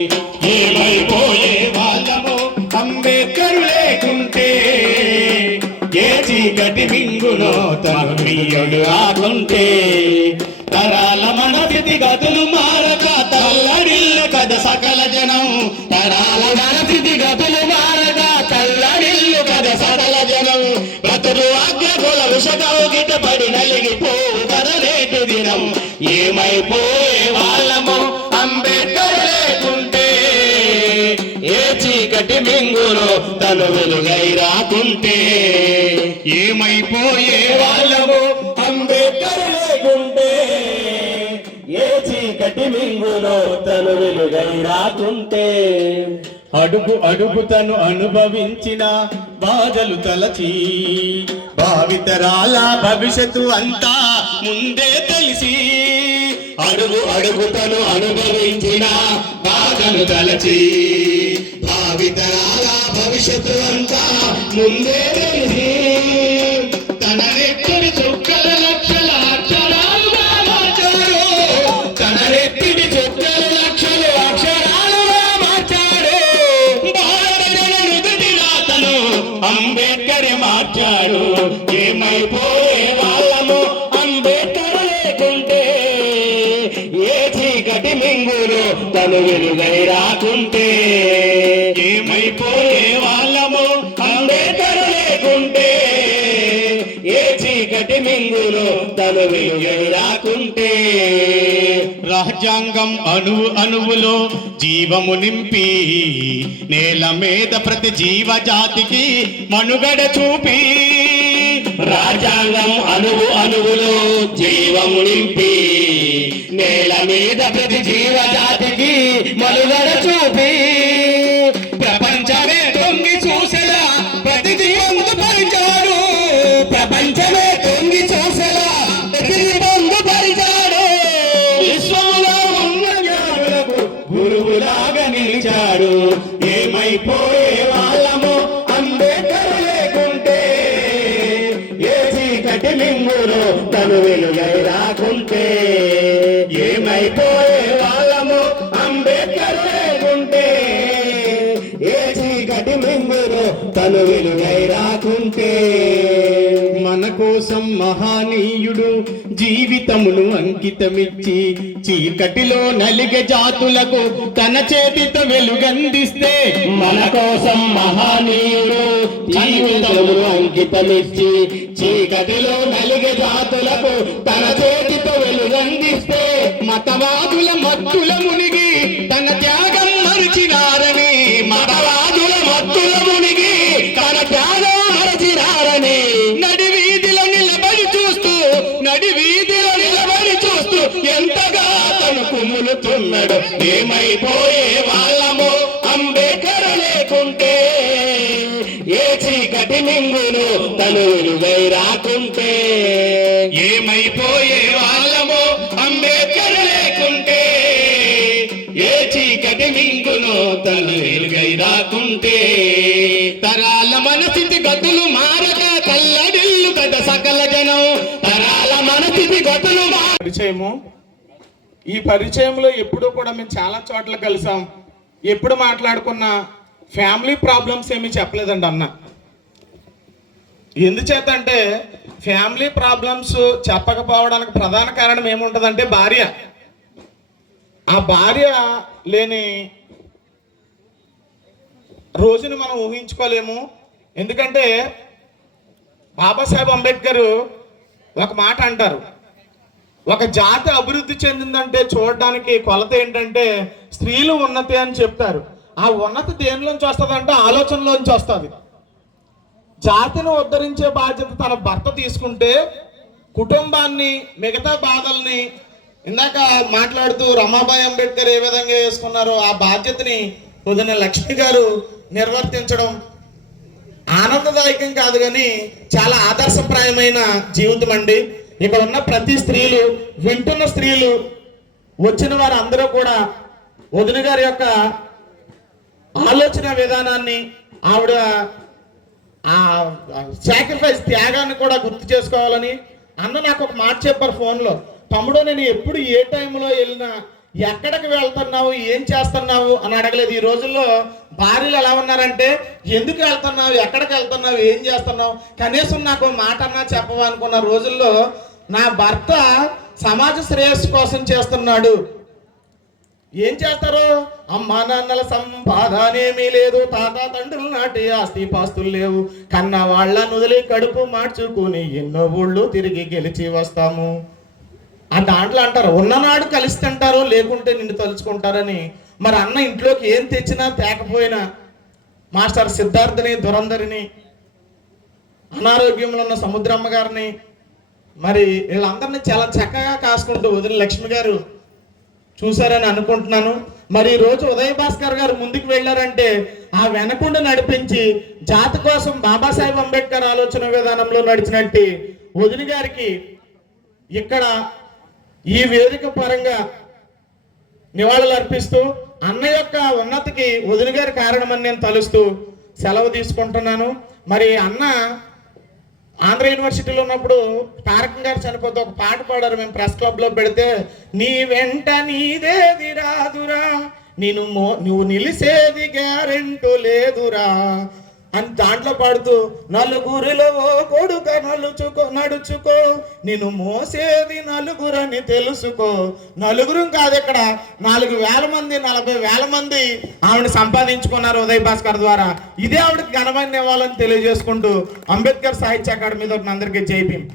ఏమైపోయే వాళ్ళము అంబేద్కర్ లేకుంటే, ఏ చీకటి మింగునో తమ్మియుడు ఆకుంటే, తరాల మన స్థితిగతులు మారక తల్లడిల్ల కథ సకల జనం, తరాల మన స్థితిగతులు మారక తల్లడిల్లు కథ సకల జనం, బ్రతుకు అగ్రకుల విషకౌగిట పడి నలిగిపోవు కదలేటు దినం. ఏమైపోయే వాళ్ళము అంబేద్కర్ లేకుంటే, ఏ చీకటి మింగును తను వెలుగై రాకుంటే, ఏమైపోయే వాళ్ళము అంబేద్కర్ లేకుంటే, ఏ చీకటి మింగును తను వెలుగై రాకుంటే, అడుగు అడుగు తను అనుభవించిన బాధలు తలచి, భావితరాల భవిష్యత్తు అంతా ముందే తెలిసి, అడుగు అడుగు తను అనుభవించిన బాధలు తలచి, భావితరాల భవిష్యత్తు అంతా ముందే తెలిసి, తన నెత్తిడి చుక్కల లక్షల అక్షరాలుగా మార్చాడు, తన నెత్తిడి చుక్కల లక్షల అక్షరాలుగా మార్చాడు, భారత జన నుదుటి రాతను అంబేద్కర్ మార్చాడు. ఏమైపోయే వాళ్ళము అంబేద్కర్ లేకుంటే, ఏ చీకటి మింగును తను వెలుగై రాకుంటే, ఏమైపోయే వాళ్ళము అంబేద్కర్ లేకుంటే, ఏ చీకటి మింగును తను వెలుగై రాకుంటే, రాజ్యాంగం అణువు అణువులో జీవము నింపి, నేల మీద ప్రతి జీవజాతికి మనుగడ చూపి, రాజ్యాంగం అణువు అణువులో జీవము నింపి, నేల మీద ప్రతి జీవజాతికి మనుగడ చూపి, ప్రపంచమే తొంగి చూసేలా ప్రతిదీ పొందుపరిచాడు, ప్రపంచమే తొంగి చూసేలా ప్రతిదీ పొందుపరిచాడు, విశ్వంలో ఉన్న జ్ఞానులకు గురువులాగా నిలిచాడు. ఏమైపోయే వాళ్ళము అంబేద్కర్ లేకుంటే, ఏ చీకటి మింగును తను వెలుగై రాకుంటే, ఏమైపోయే వాళ్ళము అంబేద్కర్ లేకుంటే, ఏ చీకటి మింగును తను వెలుగై రాకుంటే, మన కోసం మహానీయుడు జీవితమును అంకితమిచ్చి, చీకటిలో నలిగే జాతులకు తన చేతితో వెలుగందిస్తే, మన కోసం మహానీయుడు జీవితమును అంకితమిచ్చి, చీకటిలో నలిగే జాతులకు తన చేతితో వెలుగందిస్తే, మతవాదుల మత్తుల మునిగి తన త్యాగం మరిచినారని, మతవాదుల మత్తుల మునిగి తన త్యాగం మరచినారని, నడి వీధిలో నిలబడి చూస్తూ ఎంతగా తను కుమ్ములుతున్నాడు. ఏమైపోయే వాళ్ళము అంబేద్కర్ లేకుంటే, ఏ చీకటి మింగును తను వెలుగై రాకుంటే, ఏమైపోయే వాళ్ళము అంబేద్కర్ లేకుంటే, ఏ చీకటి మింగును తను వెలుగై రాకుంటే, తరాల మన స్థితి గతులు మారక కల్లడిల్లు కథ సకల జనం, తరాల మన స్థితి గతులు పరిచయము. ఈ పరిచయంలో ఎప్పుడూ కూడా మేము చాలా చోట్ల కలిసాం. ఎప్పుడు మాట్లాడుకున్నా ఫ్యామిలీ ప్రాబ్లమ్స్ ఏమీ చెప్పలేదండి అన్న. ఎందుచేత అంటే ఫ్యామిలీ ప్రాబ్లమ్స్ చెప్పకపోవడానికి ప్రధాన కారణం ఏముంటుందంటే భార్య. ఆ భార్య లేని రోజుని మనం ఊహించుకోలేము. ఎందుకంటే బాబాసాహెబ్ అంబేద్కర్ ఒక మాట అంటారు, ఒక జాతి అభివృద్ధి చెందిందంటే చూడడానికి కొలత ఏంటంటే స్త్రీలు ఉన్నతి అని చెప్తారు. ఆ ఉన్నతి దేనిలోంచి వస్తుందంటే ఆలోచనలోంచి వస్తుంది. జాతిని ఉద్ధరించే బాధ్యత తన భర్త తీసుకుంటే, కుటుంబాన్ని మిగతా బాధల్ని ఇందాక మాట్లాడుతూ రమాబాయి అంబేద్కర్ ఏ విధంగా వేసుకున్నారో ఆ బాధ్యతని పొద్దున లక్ష్మి గారు నిర్వర్తించడం ఆనందదాయకం కాదు కానీ చాలా ఆదర్శప్రాయమైన జీవితం అండి. ఇక్కడ ఉన్న ప్రతి స్త్రీలు, వింటున్న స్త్రీలు, వచ్చిన వారు అందరూ కూడా వదిన గారి యొక్క ఆలోచన విధానాన్ని, ఆవిడ ఆ సాక్రిఫైస్ త్యాగాన్ని కూడా గుర్తు చేసుకోవాలని. అన్న నాకు ఒక మాట చెప్పారు ఫోన్లో, తమ్ముడు నేను ఎప్పుడు ఏ టైంలో వెళ్ళినా ఎక్కడికి వెళ్తున్నావు, ఏం చేస్తున్నావు అని అడగలేదు. ఈ రోజుల్లో భార్యలు ఎలా ఉన్నారంటే ఎందుకు వెళ్తున్నావు, ఎక్కడికి వెళ్తున్నావు, ఏం చేస్తున్నావు, కనీసం నాకు మాట అన్నా చెప్పవా అనుకున్న రోజుల్లో నా భర్త సమాజ శ్రేయస్సు కోసం చేస్తున్నాడు. ఏం చేస్తారు? అమ్మా నాన్నల సంపాదనేమీ లేదు, తాత తండ్రుల నాటి ఆస్తి పాస్తులు లేవు, కన్న వాళ్ళ నుదిలి కడుపు మార్చుకుని ఎన్నో ఊళ్ళు తిరిగి గెలిచి వస్తాము. ఆ దాంట్లో అంటారు ఉన్ననాడు కలిసి తింటారు, లేకుంటే నిన్ను తలుచుకుంటారని. మరి అన్న ఇంట్లోకి ఏం తెచ్చినా తేకపోయినా మాస్టర్ సిద్ధార్థని, దురంధరిని, అనారోగ్యంలో ఉన్న సముద్రమ్మ గారిని, మరి వీళ్ళందరినీ చాలా చక్కగా కాసుకుంటూ వదిన లక్ష్మి గారు చూశారని అనుకుంటున్నాను. మరి ఈ రోజు ఉదయ్ భాస్కర్ గారు ముందుకు వెళ్ళారంటే ఆ వెనకుండి నడిపించి జాతి కోసం బాబాసాహెబ్ అంబేద్కర్ ఆలోచన విధానంలో నడిచినట్టు వదిన గారికి ఇక్కడ ఈ వేదిక పరంగా నివాళులు అర్పిస్తూ అన్న యొక్క ఉన్నతికి వదిన గారి కారణమని నేను తలుస్తూ సెలవు తీసుకుంటున్నాను. మరి అన్న ఆంధ్ర యూనివర్సిటీలో ఉన్నప్పుడు తారకం గారు చనిపోతే ఒక పాట పాడారు, మేము ప్రెస్ క్లబ్ లో పెడితే, నీ వెంట నీదేది రాదురా, నువ్వు నిలిసేది గ్యారెంటీ లేదురా అని దాంట్లో పాడుతూ, నలుగురిలో కొడుక నడుచుకో, నేను మోసేది నలుగురని తెలుసుకో. నలుగురు కాదు, ఇక్కడ 4,000 మంది 40,000 మంది ఆవిడ సంపాదించుకున్నారు ఉదయ్ భాస్కర్ ద్వారా. ఇదే ఆవిడకి ఘనమైన ఇవ్వాలని తెలియజేసుకుంటూ అంబేద్కర్ సాహిత్య అకాడమీ తరపున అందరికీ జై భీమ్.